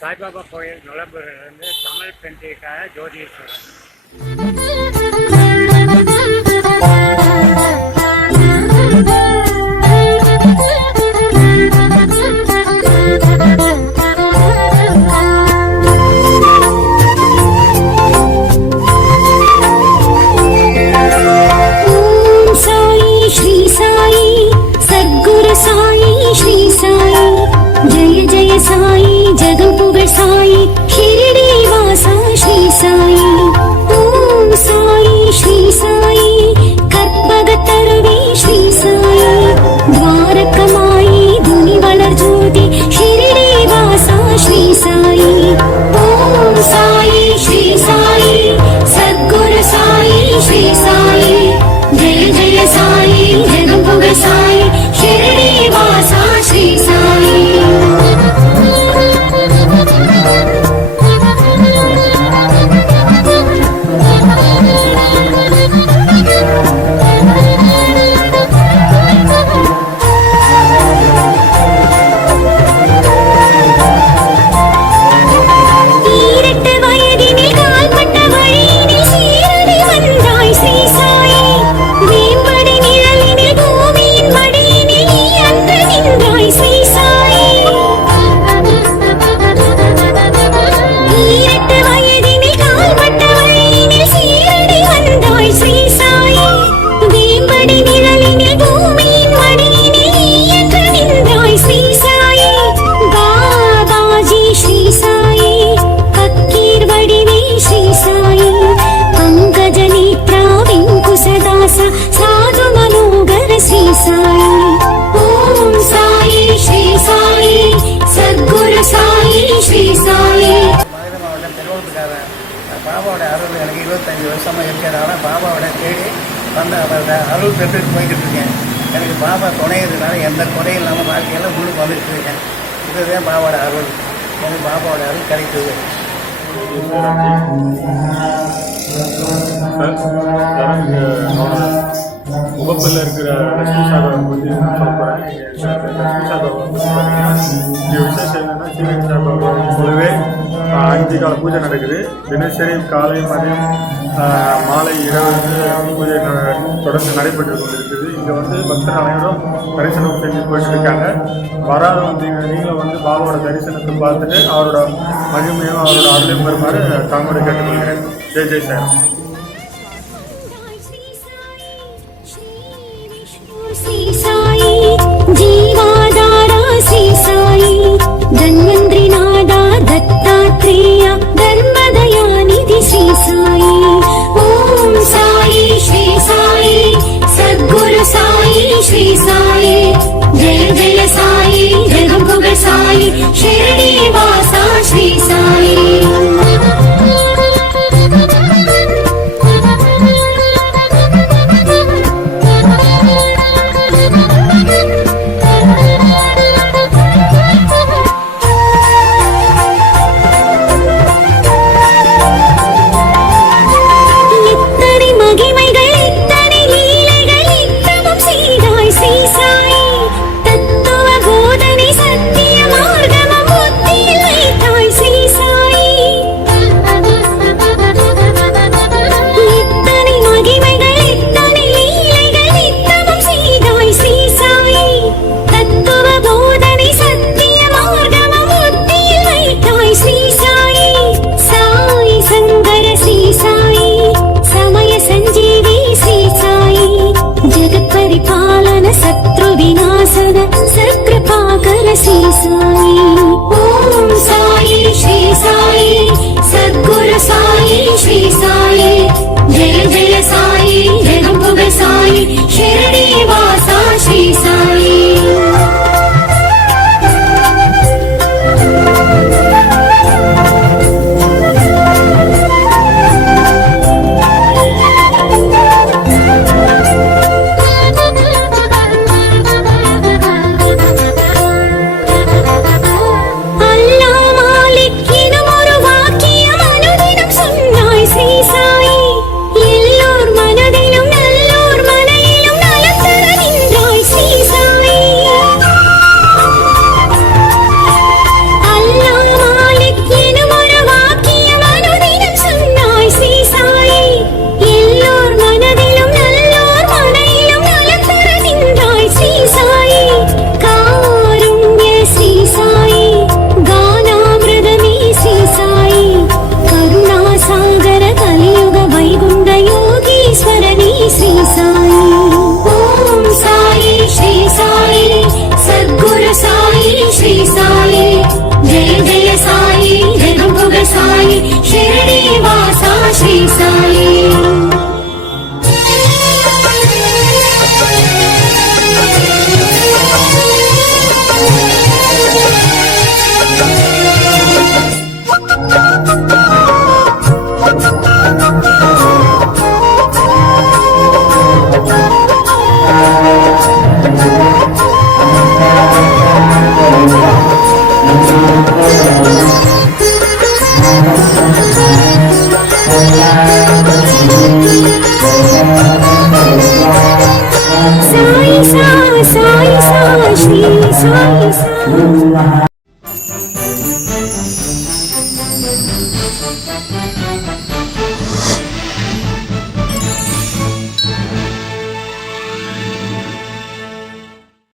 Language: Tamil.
சாய்பாபா கோயில் நுழம்புலேருந்து தமிழ் பெண்டிக்காக ஜோதீஸ்வரன் ஸ்ரீ ஸ்ரீ சாயி சத்குரு சாயி ஸ்ரீ சாயி. மாவட்டம் திருவள்ளூர்காரன் பாபாவோட அருள் எனக்கு இருபத்தஞ்சி வருஷமாக இருக்கிறதால பாபாவோட தேடி வந்து அவரோட அருள் பெற்றுட்டு போய்கிட்டு இருக்கேன். எனக்கு பாபா துணை எந்த குறையும் இல்லாமல் வாழ்க்கையில் முன்னுக்கு வந்துட்டு இருக்கேன். இதுதான் பாபாவோட அருள். எனக்கு பாபாவோட அருள் Voilà. முகப்பில் இருக்கிற லட்சுமி பற்றி நான் சொல்ல போகிறேன் லட்சுமி வந்து பார்த்தீங்கன்னா இங்கே விசேஷம் என்னென்னா சீரடி சாகர் போலவே அஞ்சு கால பூஜை நடக்குது. தினசரி காலை மதியம் மாலை இரவு வந்து பூஜை தொடர்ந்து நடைபெற்று கொண்டிருக்குது. இங்கே வந்து பக்தர் அனைவரும் தரிசனம் செஞ்சு போயிட்டு இருக்காங்க வராதவங்க நீங்களும் வந்து பாபாவோட தரிசனத்தை பார்த்துட்டு அவரோட மகிமையும் அவரோட அருளையும் பெறுமாறு தாங்களோட கேட்டுக்கொள்கிறேன். Jai Jai sir 你 season